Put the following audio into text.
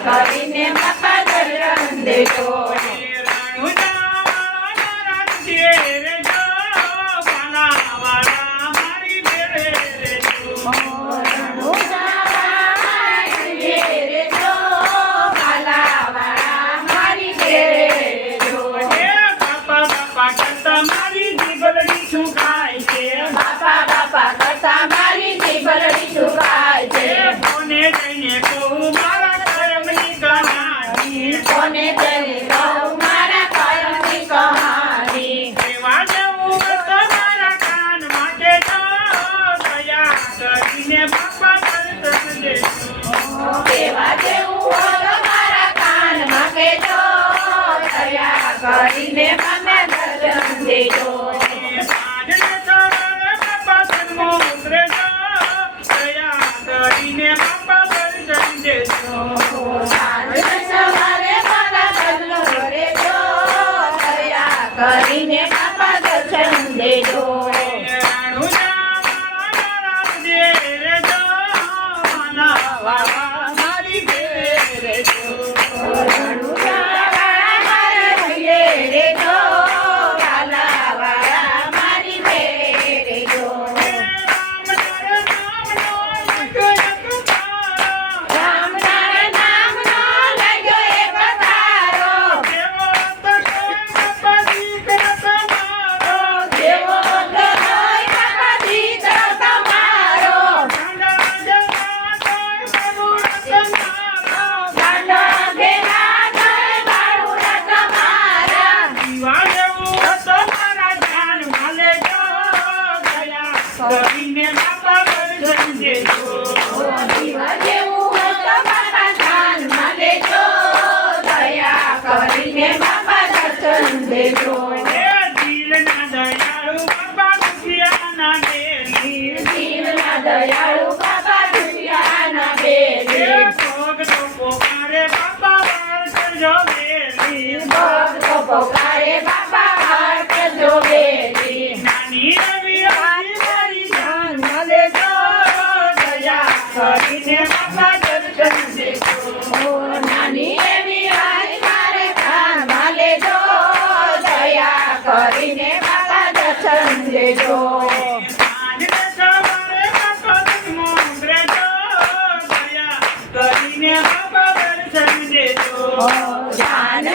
કરીને બાપા દર્શન દેજો કરીને મને દર્શન દેજો કરીને બાપા દર્શન દેજો સવારે મારા ઘરનો રેજો દયા કરીને બાપા દર્શન દેજો કરીને બાપા દર્શન દેજો દીવા જેવું તમારા ધ્યાનમાં લેજો દયા કરીને બાપા દર્શન દેજો દિલના દયાળુ બાપા દુખિયાના બેલી દિલના દયાળુ બાપા દુખિયાના બેલી ભક્તો પોકારે બાપા વાર કરજો બેલી ભક્તો પોકારે બાપા વાર કરજો બેલી નાની કરીને બાપા દર્શન દેજો નાની એવી આઈ મારે કાનમાં લેજો દયા કરીને બાપા દર્શન દેજો કરીને બાપા દર્શન દેજો જાન